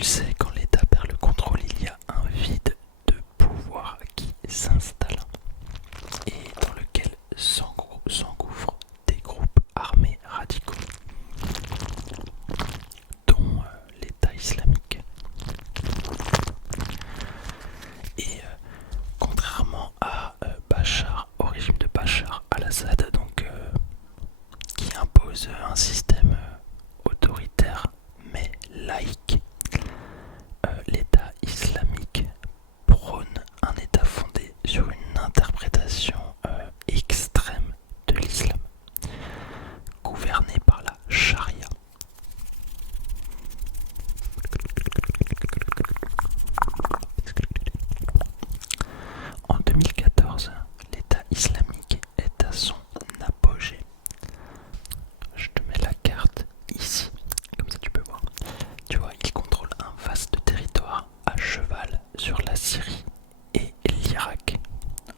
le sais, quand l'État perd le contrôle, il y a un vide de pouvoir qui s'installe et dans lequel s'engouffrent des groupes armés radicaux, dont l'État islamique. Et contrairement à au régime de Bachar al-Assad, qui impose un système autoritaire mais laïque, l'État islamique prône un État fondé sur une interprétation extrême de l'islam, gouverné par la charia. En 2014, l'État islamique est à son apogée. Je te mets la carte ici, comme ça tu peux voir. Tu vois, il contrôle un vaste territoire à cheval sur la Syrie et l'Irak.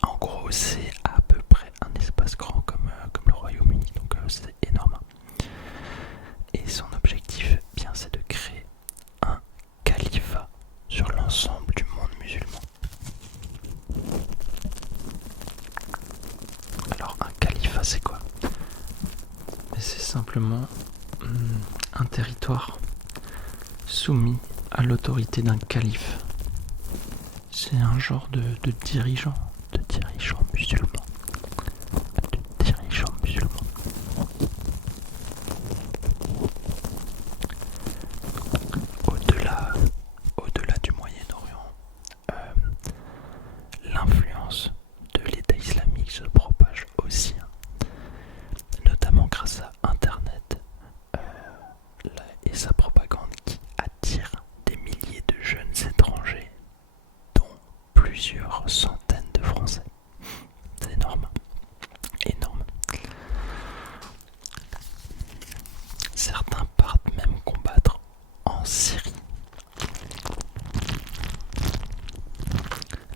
En gros, c'est à peu près un espace grand comme le Royaume-Uni, donc c'est énorme. Et son objectif, bien, c'est de créer un califat sur l'ensemble du monde musulman. Alors, un califat, c'est quoi? C'est simplement un territoire soumis à l'autorité d'un calife. C'est un genre de dirigeant musulman. De dirigeants musulmans. Au-delà du Moyen-Orient, l'influence de l'État islamique se propage aussi, notamment grâce à Internet et sa propagande qui attire des milliers de jeunes étrangers, dont plusieurs centaines de Français. C'est énorme. Énorme. Certains partent même combattre en Syrie.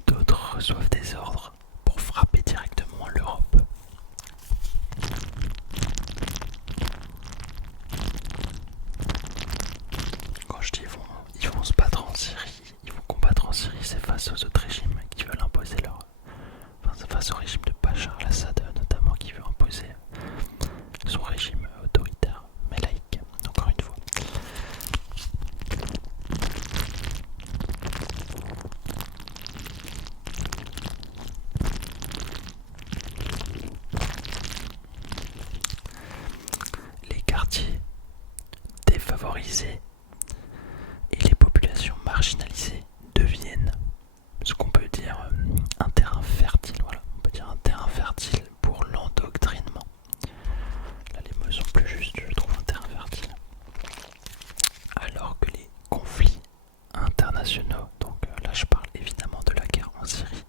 D'autres reçoivent des ordres pour frapper directement l'Europe. Quand je dis ils vont se battre en Syrie, ils vont combattre en Syrie, c'est face aux autres régimes qui veulent imposer c'est face au régime de Bachar al-Assad notamment qui veut imposer son régime autoritaire mais laïque, encore une fois. Les quartiers défavorisés et les populations marginalisées deviennent ce qu'on peut dire un terrain fertile. Voilà, on peut dire un terrain fertile pour l'endoctrinement. Là, les mots sont plus justes, je trouve, un terrain fertile. Alors que les conflits internationaux, donc là je parle évidemment de la guerre en Syrie,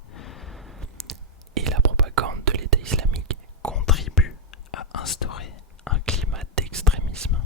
et la propagande de l'État islamique contribuent à instaurer un climat d'extrémisme.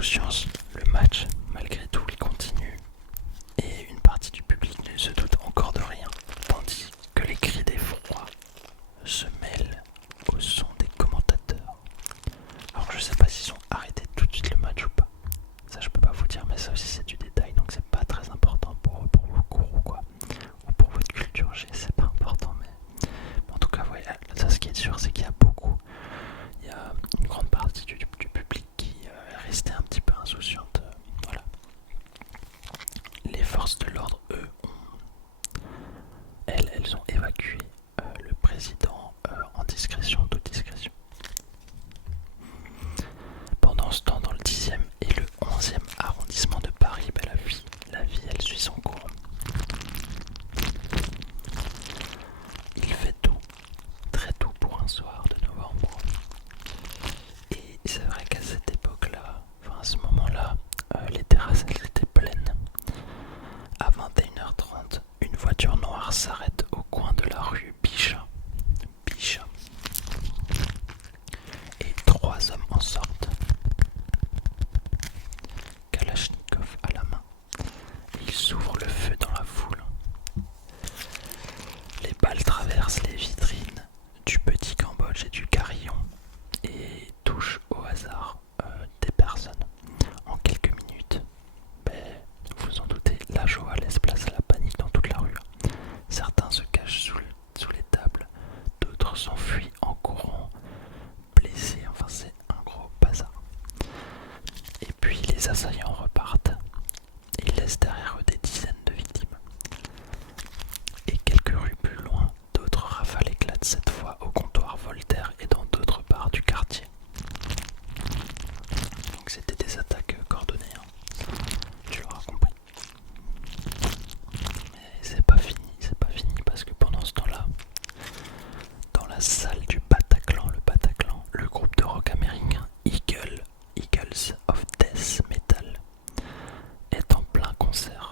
insouciance, le match, malgré tout, il continue et une partie du public ne se doute encore de rien, tandis que les cris d'effroi se mêlent au son des commentateurs. Alors je sais pas s'ils ont arrêté tout de suite le match ou pas. Ça je peux pas vous dire, mais ça aussi c'est du détail, donc c'est pas très important pour vos cours ou quoi. Ou pour votre culture G, c'est pas important, mais en tout cas, ouais, ça ce qui est sûr, c'est qu'il y a il y a une grande partie du public qui est restée un petit peu insouciante. Voilà. Les forces de l'ordre, eux, elles ont évacué le président en discrétion, toute discrétion. Pendant ce temps, dans le 10e et le 11e arrondissement de Paris, la vie, elle suit son cours. Il fait tout, très tout pour un soir de novembre. Et c'est vrai qu'à cette époque-là, enfin à ce moment-là, les terrasses elles étaient pleines. À 21h30, une voiture noire s'arrête au coin de la rue Bichat. Et 3 hommes en sortent, Kalachnikov à la main. Ils ouvrent le feu dans la foule. Les balles traversent les vitrines du Petit Cambodge et du Carillon et touchent au hasard des personnes. En quelques minutes, vous en doutez, la joie laisse place à la panique dans toute la rue. Certains se cachent sous les tables, d'autres s'enfuient en courant, blessés, enfin c'est un gros bazar. Et puis les assaillants repartent et ils laissent derrière eux des dizaines de victimes. Et quelques rues plus loin, d'autres rafales éclatent cette fois au comptoir Voltaire et dans d'autres bars du quartier. Donc c'était des attaques coordonnées, hein. Tu l'auras compris. Mais c'est pas fini parce que pendant ce temps-là, dans la salle du Bataclan, le groupe de rock américain Eagles of Death Metal est en plein concert.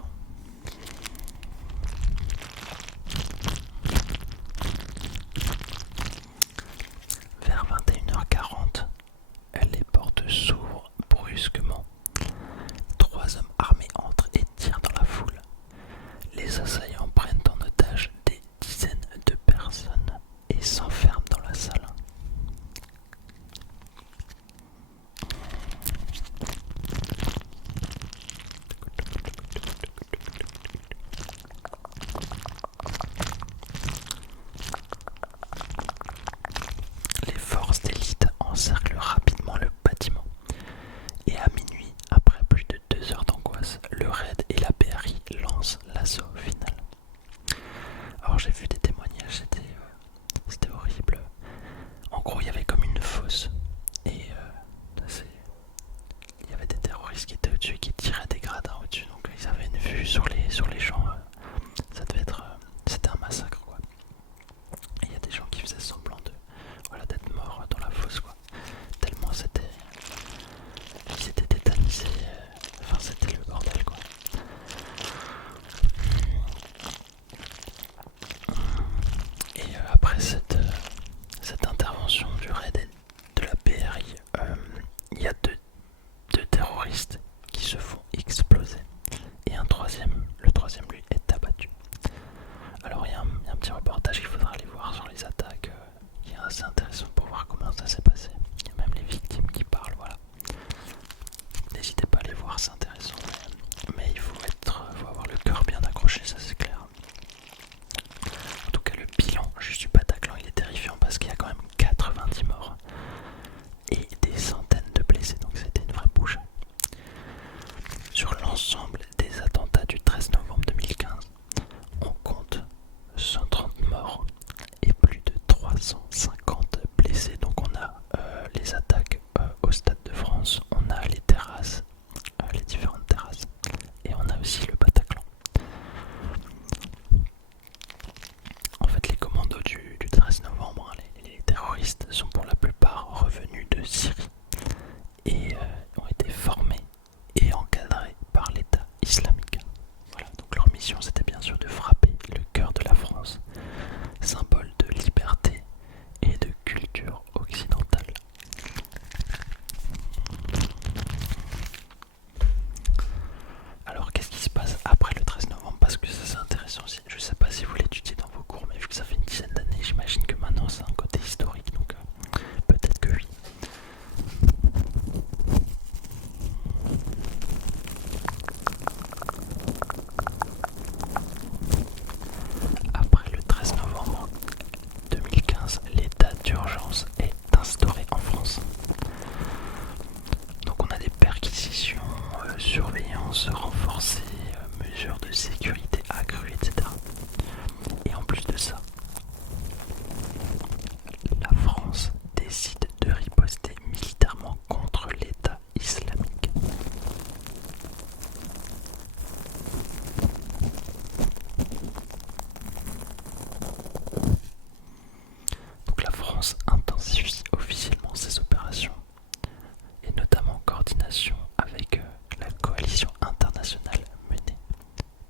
coordination avec la coalition internationale menée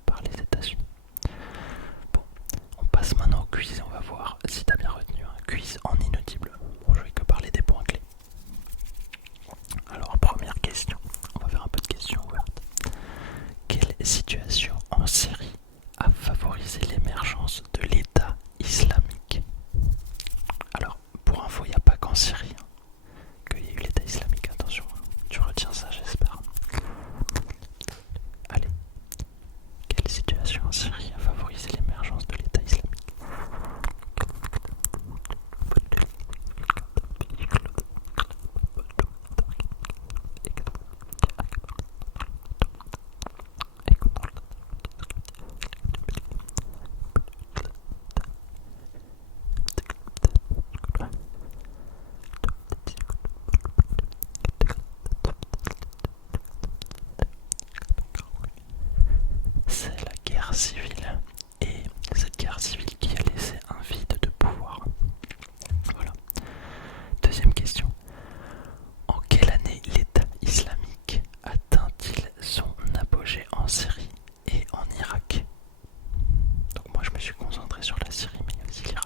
par les États-Unis. Bon, on passe maintenant au quiz et on va voir si t'as bien retenu un quiz en inaudible. Bon, je vais que parler des points clés. Alors, première question, on va faire un peu de questions ouvertes. Quelle situation en Syrie a favorisé l'émergence de l'État islamique? Alors, pour info, il n'y a pas qu'en Syrie qu'il y a eu l'État islamique, attention, tu retiens ça, j'espère. Allez, quelle situation en Syrie a favorisé l'émergence de l'État islamique? C'est la guerre civile, et cette guerre civile qui a laissé un vide de pouvoir. Voilà. Deuxième question. En quelle année l'État islamique atteint-il son apogée en Syrie et en Irak? Donc moi je me suis concentré sur la Syrie, mais il y a aussi l'Irak.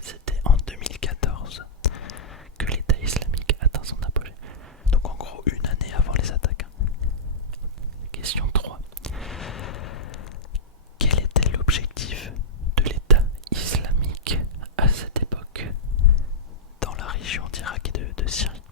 C'était en 2014 que l'État islamique atteint son apogée. Donc en gros une année avant les attaques. Question 3. Quel était l'objectif de l'État islamique à cette époque dans la région d'Irak et de Syrie?